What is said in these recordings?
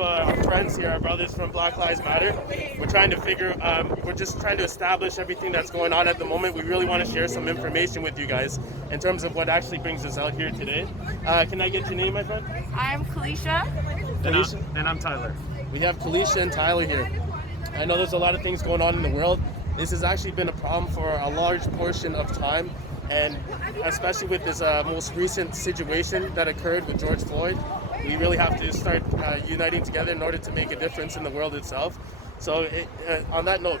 of our friends here, our brothers from Black Lives Matter. We're just trying to establish everything that's going on at the moment. We really want to share some information with you guys in terms of what actually brings us out here today. Can I get your name, my friend? I'm Kalisha. And I'm Tyler. We have Kalisha and Tyler here. I know there's a lot of things going on in the world. This has actually been a problem for a large portion of time, and especially with this most recent situation that occurred with George Floyd, we really have to start uniting together in order to make a difference in the world itself. So on that note,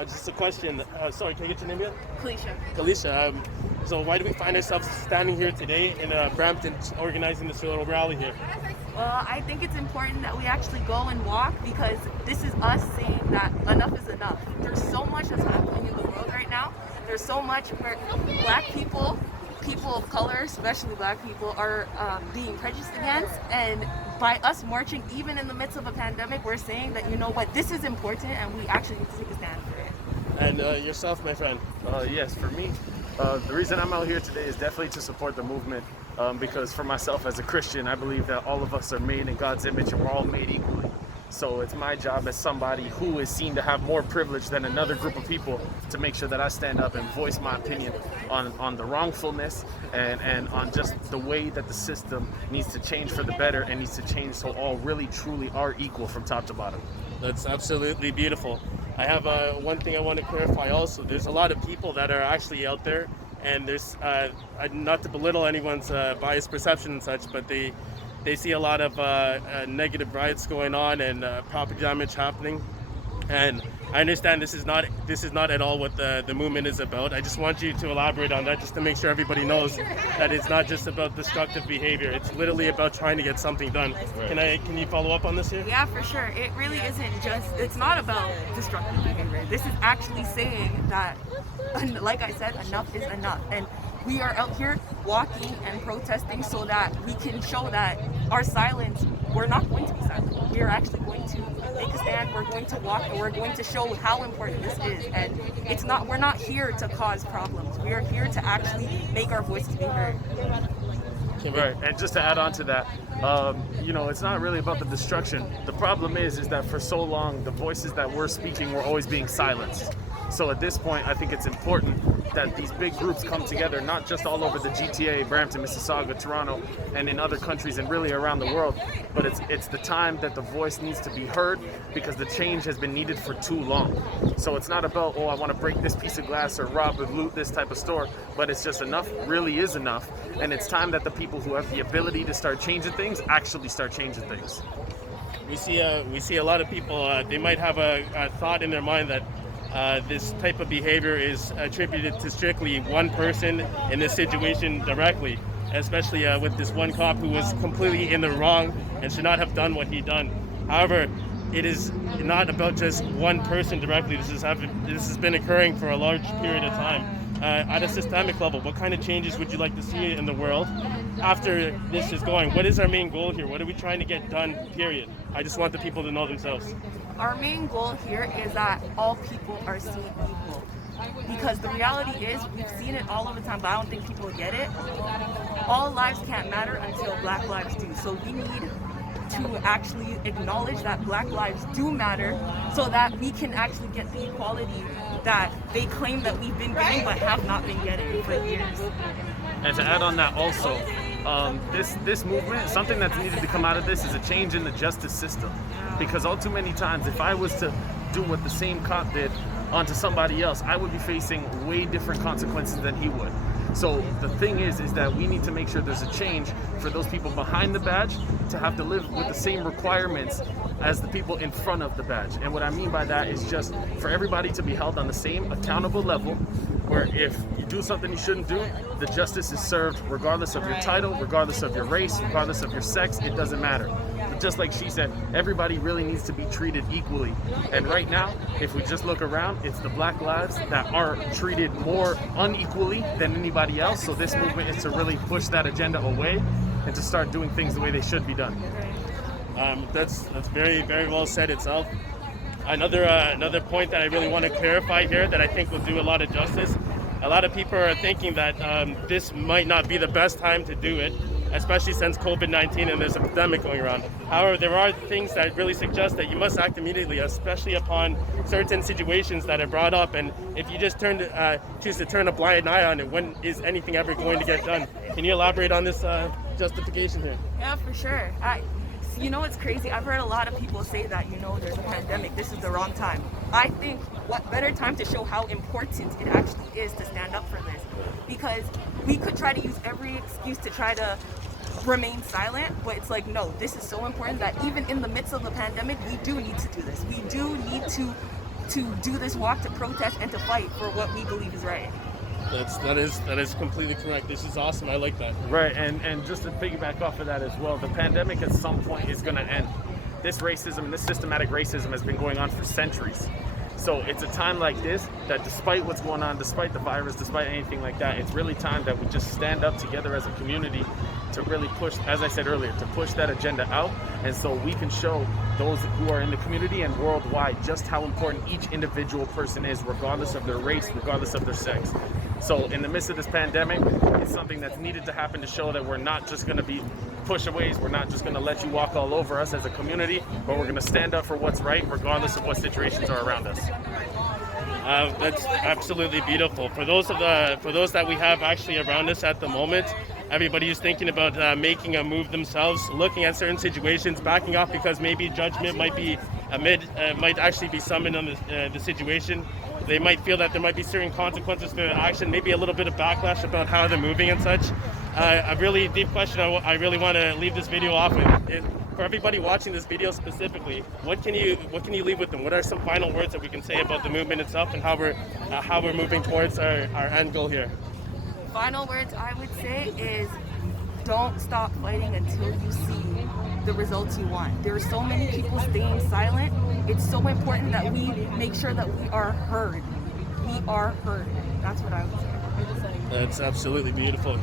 just a question. Sorry, can I get your name again? Kalisha. Kalisha, so why do we find ourselves standing here today in Brampton organizing this little rally here? Well, I think it's important that we actually go and walk, because this is us saying that enough is enough. There's so much that's happening in the world right now. There's so much where black people of color, especially black people, are being prejudiced against. And by us marching, even in the midst of a pandemic, we're saying that, you know what, this is important and we actually need to take a stand for it. And yourself, my friend? Yes, for me, the reason I'm out here today is definitely to support the movement, because for myself as a Christian, I believe that all of us are made in God's image and we're all made equally. So it's my job as somebody who is seen to have more privilege than another group of people to make sure that I stand up and voice my opinion on the wrongfulness and on just the way that the system needs to change for the better and needs to change so all really truly are equal from top to bottom. That's absolutely beautiful. I have one thing I want to clarify also. There's a lot of people that are actually out there, and there's not to belittle anyone's biased perception and such, but they see a lot of negative riots going on and property damage happening. And I understand this is not at all what the movement is about. I just want you to elaborate on that, just to make sure everybody knows that it's not just about destructive behavior. It's literally about trying to get something done. Can you follow up on this here? Yeah, for sure. It really isn't just, it's not about destructive behavior. This is actually saying that, like I said, enough is enough. And we are out here walking and protesting so that we can show that our silence, we're not going to be silent. We are actually going to make a stand, we're going to walk, and we're going to show how important this is. And we're not here to cause problems. We are here to actually make our voices be heard. Right, and just to add on to that, it's not really about the destruction. The problem is that for so long, the voices that we're speaking were always being silenced. So at this point, I think it's important that these big groups come together, not just all over the GTA, Brampton, Mississauga, Toronto, and in other countries and really around the world, but it's the time that the voice needs to be heard, because the change has been needed for too long. So it's not about, I want to break this piece of glass or rob or loot this type of store, but it's just enough really is enough, and it's time that the people who have the ability to start changing things actually start changing things. We see a lot of people, they might have a thought in their mind that this type of behavior is attributed to strictly one person in this situation directly, especially with this one cop who was completely in the wrong and should not have done what he done. However, it is not about just one person directly. This has been occurring for a large period of time. At a systemic level, what kind of changes would you like to see in the world after this is going? What is our main goal here? What are we trying to get done, period? I just want the people to know themselves. Our main goal here is that all people are seen equal. Because the reality is, we've seen it all of the time, but I don't think people get it. All lives can't matter until Black lives do. So we need to actually acknowledge that Black lives do matter, so that we can actually get the equality that they claim that we've been getting but have not been getting for years. And to add on that also, this movement, something that's needed to come out of this is a change in the justice system. Because all too many times, if I was to do what the same cop did onto somebody else, I would be facing way different consequences than he would. So the thing is that we need to make sure there's a change for those people behind the badge to have to live with the same requirements as the people in front of the badge. And what I mean by that is just for everybody to be held on the same accountable level, where if you do something you shouldn't do, the justice is served regardless of your title, regardless of your race, regardless of your sex, it doesn't matter. But just like she said, everybody really needs to be treated equally. And right now, if we just look around, it's the Black lives that are treated more unequally than anybody else. So this movement is to really push that agenda away and to start doing things the way they should be done. That's very, very well said itself. Another point that I really want to clarify here that I think will do a lot of justice. A lot of people are thinking that this might not be the best time to do it, especially since COVID-19 and there's a pandemic going around. However, there are things that really suggest that you must act immediately, especially upon certain situations that are brought up. And if you just choose to turn a blind eye on it, when is anything ever going to get done? Can you elaborate on this justification here? Yeah, for sure. You know, it's crazy. I've heard a lot of people say that, you know, there's a pandemic, this is the wrong time. I think what better time to show how important it actually is to stand up for this, because we could try to use every excuse to try to remain silent, but it's like, no, this is so important that even in the midst of the pandemic, we do need to do this. We do need to do this walk, to protest and to fight for what we believe is right. That is completely correct. This is awesome. I like that. Right, and just to piggyback off of that as well, the pandemic at some point is going to end. This racism, this systematic racism has been going on for centuries. So it's a time like this that despite what's going on, despite the virus, despite anything like that, it's really time that we just stand up together as a community to really push, as I said earlier, to push that agenda out. And so we can show those who are in the community and worldwide just how important each individual person is, regardless of their race, regardless of their sex. So in the midst of this pandemic, it's something that's needed to happen to show that we're not just going to be pushaways. We're not just going to let you walk all over us as a community, but we're going to stand up for what's right, regardless of what situations are around us. That's absolutely beautiful. For those that we have actually around us at the moment, everybody is thinking about making a move themselves, looking at certain situations, backing off because maybe judgment might actually be summoned on the situation. They might feel that there might be certain consequences for their action, maybe a little bit of backlash about how they're moving and such. A really deep question I really want to leave this video off with is, for everybody watching this video specifically, what can you leave with them? What are some final words that we can say about the movement itself and how we're moving towards our end goal here? Final words I would say is, don't stop fighting until you see the results you want. There are so many people staying silent. It's so important that we make sure that we are heard. We are heard. That's what I would say. That's absolutely beautiful.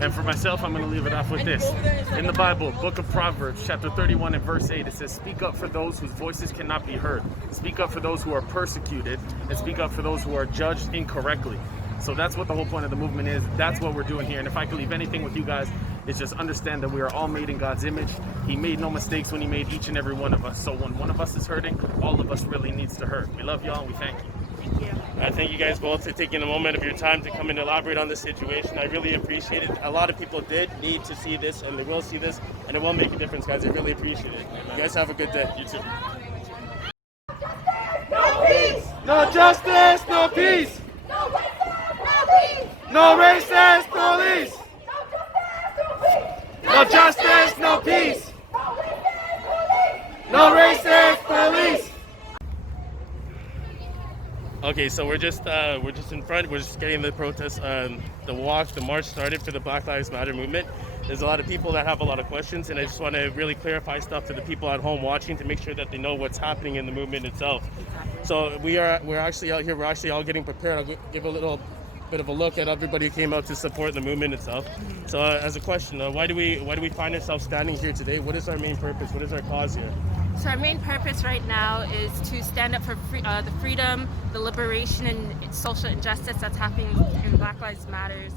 And for myself, I'm going to leave it off with this. In the Bible, book of Proverbs, chapter 31 and verse 8, it says, "Speak up for those whose voices cannot be heard. Speak up for those who are persecuted, and speak up for those who are judged incorrectly." So that's what the whole point of the movement is. That's what we're doing here. And if I could leave anything with you guys, it's just understand that we are all made in God's image. He made no mistakes when he made each and every one of us. So when one of us is hurting, all of us really needs to hurt. We love y'all and we thank you. Thank you. Thank you guys both for taking a moment of your time to come and elaborate on this situation. I really appreciate it. A lot of people did need to see this, and they will see this, and it will make a difference, guys. I really appreciate it. You guys have a good day. You too. No peace! No justice, no peace! No racist, no peace! No racist police! No justice, no peace! No racist police! Okay, so we're just in front. We're just getting the protest, the march started for the Black Lives Matter movement. There's a lot of people that have a lot of questions, and I just want to really clarify stuff to the people at home watching to make sure that they know what's happening in the movement itself. So we're actually out here. We're actually all getting prepared. I'll give a little bit of a look at everybody who came out to support the movement itself. So as a question, why do we find ourselves standing here today? What is our main purpose? What is our cause here? So our main purpose right now is to stand up for the freedom, the liberation, and social injustice that's happening in Black Lives Matters.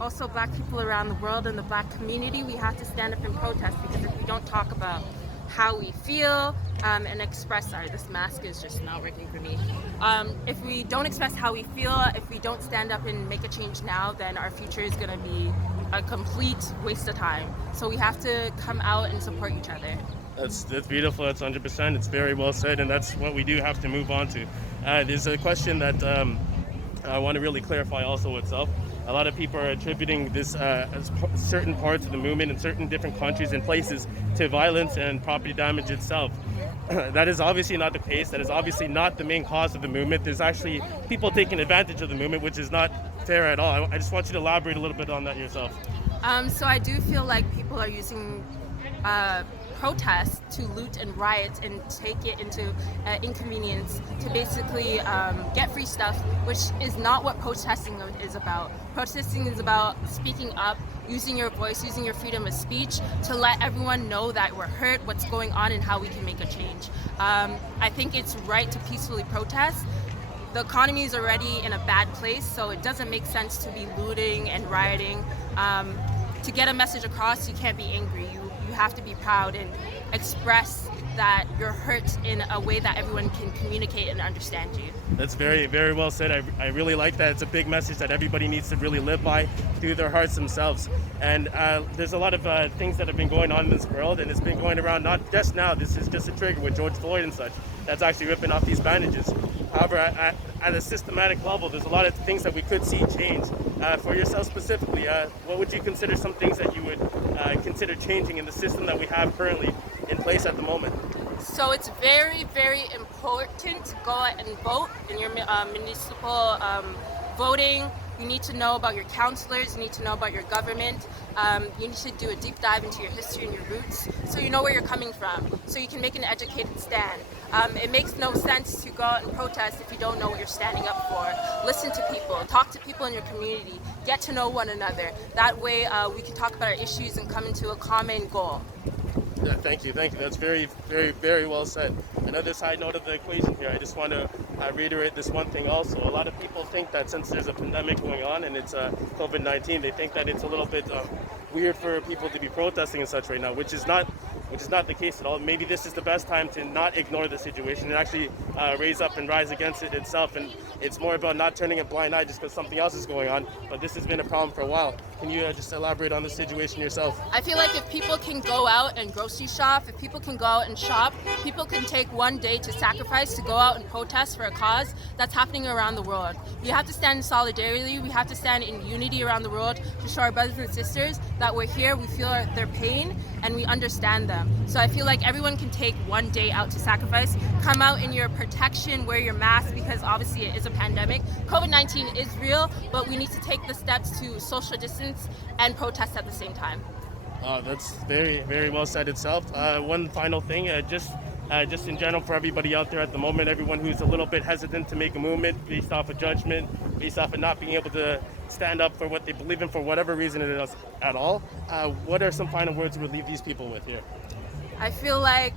Also, Black people around the world and the Black community, we have to stand up and protest, because if we don't talk about how we feel and express this mask is just not working for me. If we don't express how we feel, if we don't stand up and make a change now, then our future is going to be a complete waste of time. So we have to come out and support each other. That's beautiful. That's 100%. It's very well said, and that's what we do have to move on to. There's a question that I want to really clarify also itself. A lot of people are attributing this as certain parts of the movement in certain different countries and places to violence and property damage itself. That is obviously not the case. That is obviously not the main cause of the movement. There's actually people taking advantage of the movement, which is not fair at all. I just want you to elaborate a little bit on that yourself. So I do feel like people are using protests to loot and riot and take it into inconvenience to basically get free stuff, which is not what protesting is about. Protesting is about speaking up, using your voice, using your freedom of speech to let everyone know that we're hurt, what's going on, and how we can make a change. I think it's right to peacefully protest. The economy is already in a bad place, so it doesn't make sense to be looting and rioting. to get a message across, you can't be angry. You have to be proud and express that you're hurt in a way that everyone can communicate and understand you. That's very, very well said. I really like that. It's a big message that everybody needs to really live by through their hearts themselves. And there's a lot of things that have been going on in this world, and it's been going around not just now. This is just a trigger with George Floyd and such. That's actually ripping off these bandages. However, at a systematic level, there's a lot of things that we could see change. For yourself specifically, what would you consider some things that you would consider changing in the system that we have currently in place at the moment? So it's very, very important to go out and vote in your municipal voting. You need to know about your councillors, you need to know about your government. You need to do a deep dive into your history and your roots so you know where you're coming from, so you can make an educated stand. It makes no sense to go out and protest if you don't know what you're standing up for. Listen to people, talk to people in your community, get to know one another. That way we can talk about our issues and come into a common goal. Yeah, thank you. That's very, very, very well said. Another side note of the equation here, I just want to reiterate this one thing also. A lot of people think that since there's a pandemic going on and it's COVID-19, they think that it's a little bit weird for people to be protesting and such right now, which is not the case at all. Maybe this is the best time to not ignore the situation and actually raise up and rise against it itself. And it's more about not turning a blind eye just because something else is going on. But this has been a problem for a while. Can you just elaborate on the situation yourself? I feel like if people can go out and grocery shop, if people can go out and shop, people can take one day to sacrifice to go out and protest for a cause that's happening around the world. We have to stand in solidarity, we have to stand in unity around the world to show our brothers and sisters that we're here, we feel their pain, and we understand them. So I feel like everyone can take one day out to sacrifice, come out in your protection, wear your mask, because obviously it is a pandemic. COVID-19 is real, but we need to take the steps to social distance and protest at the same time. That's very, very well said itself. One final thing, just in general for everybody out there at the moment, everyone who's a little bit hesitant to make a movement based off of judgment, based off of not being able to stand up for what they believe in for whatever reason it is at all, what are some final words we would leave these people with here? I feel like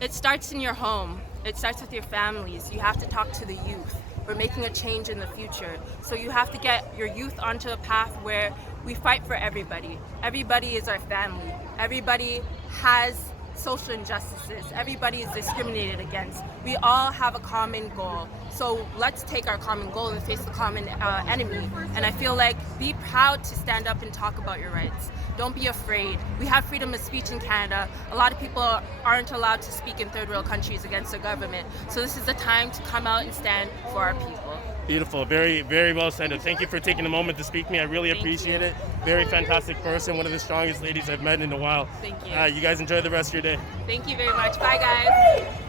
it starts in your home. It starts with your families. You have to talk to the youth. We're making a change in the future. So you have to get your youth onto a path where we fight for everybody. Everybody is our family. Everybody has social injustices. Everybody is discriminated against. We all have a common goal. So let's take our common goal and face the common enemy. And I feel like be proud to stand up and talk about your rights. Don't be afraid. We have freedom of speech in Canada. A lot of people aren't allowed to speak in third world countries against the government. So this is the time to come out and stand for our people. Beautiful. Very, very well said. And thank you for taking a moment to speak to me. I really appreciate it. Very fantastic person. One of the strongest ladies I've met in a while. Thank you. You guys enjoy the rest of your day. Thank you very much. Bye, guys.